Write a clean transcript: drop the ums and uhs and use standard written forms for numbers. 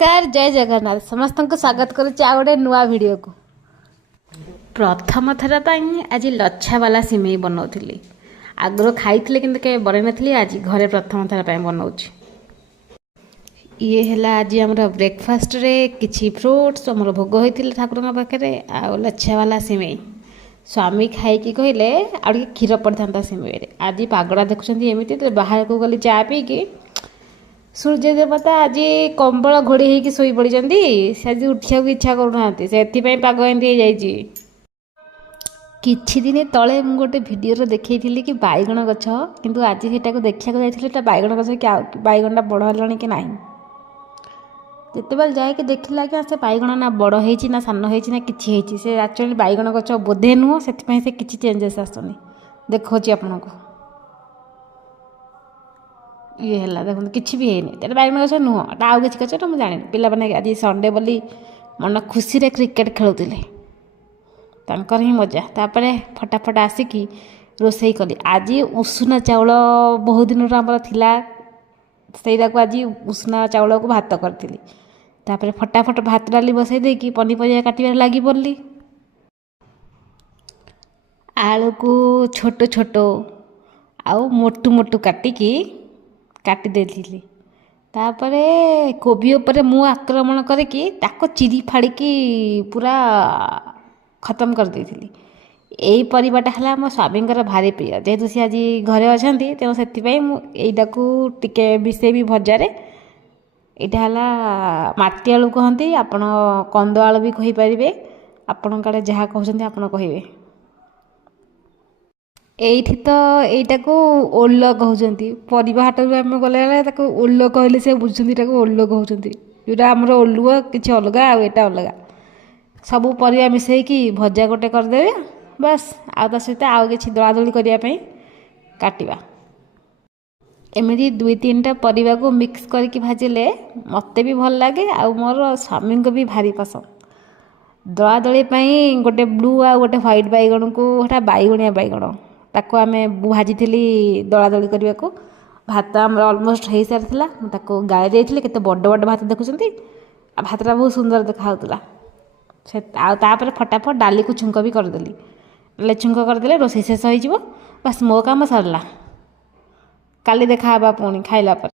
नमस्कार जय जगन्नाथ समस्त को स्वागत करुच्ची आ गोटे नुआ वीडियो को। प्रथम थर आज लच्छा वाला सिमेई बनाऊली। आगुरी खाई कि बन नी आज घरे प्रथम थर बनाऊँ। ये है आज आम ब्रेकफास्ट रे किछि फ्रूट्स आम भोग होता ठाकुर पाखे आ लच्छा वाला सिमेई। स्वामी खाई कहले आ क्षीर पड़ था सिमेई। आज पागड़ा देखुं एमती तो बाहर को गली चा पी कि सूर्य देवता आज कंबल घोड़ी होगी शोई पड़ी आज उठा इच्छा करूना से पाग एमती किछि दिन तले मु गोटे भिडियो देखी कि बैगण गछ किंतु आज सेटा को देखा जाता बैगण गछ कि बैगणटा बड़ है कि ना जिते जाए कि देखला कि से बैगण ना बड़ होती ना सान होती ना कि से एक्चुअली बैगण गछ बोधे नुह से किसी चेंजेस आसुनी देखा आपन को ये है देखो किसी भी है नहीं बैगण गछ नुह आउ कि गछ मुझे जानी पे आज संडे बोली मन खुशी रे क्रिकेट खेलुले तांकर ही मजा तापर फटाफट आसिकी रोसई कली। आज उषुना चाउल बहुत दिन आमर थिला सेटा को आज उषुना चाउल को भात करी तापर फटाफट भात डाली बसई देकी पनीपरिया काटिबार लगी पड़ली। आलू को छोट छोट आउ मोटू मोटू काटिकी काटी देली तापर कोबी उपरे मु आक्रमण करके ताको चिरी फाड़िकी पूरा खत्म कर देइथिली। एई परिवाटा हला मो स्वामी भारी प्रिय जेहेतु सी आज घरे अच्छा तेणु से यहीटा को टिके मिसेबी भजारे यहाँ है माटी आलू कहती आपण कंद आलू भी कहींपारे आपण काले जहाँ कहते आप कहे एठी तो यहीटा को ओल कहते परिवा हाट आम गला ओल कहले से बुझुंट ओल कहते जोटा आमर ओलुआ किसी अलग आटा अलग सबू परिया मिसेकी भजा गोटे करदे बस आ सहित आउ कि दलादली करने काटिबा एमती दुई तीन टा परिवा को मिक्स करके भाजिले मते भी भल लगे आ मोर स्वामी को भी भारी पसंद। दलादली गोटे ब्लू आ गोटे व्हाइट बैगण को हटा बैगणिया बैगण ताको आमे भाजी दलादली करने को भात आमर अलमोस्ट हो सारी गाई देते केते बड़ बड़ भात देखुं भातटा बहुत सुंदर देखा से तापर फटाफट डाली को छुंक भी करदेली छुंक करदे रोसई शेष हो बस मो काम सरला। काली देखा पुणी खाइला पर।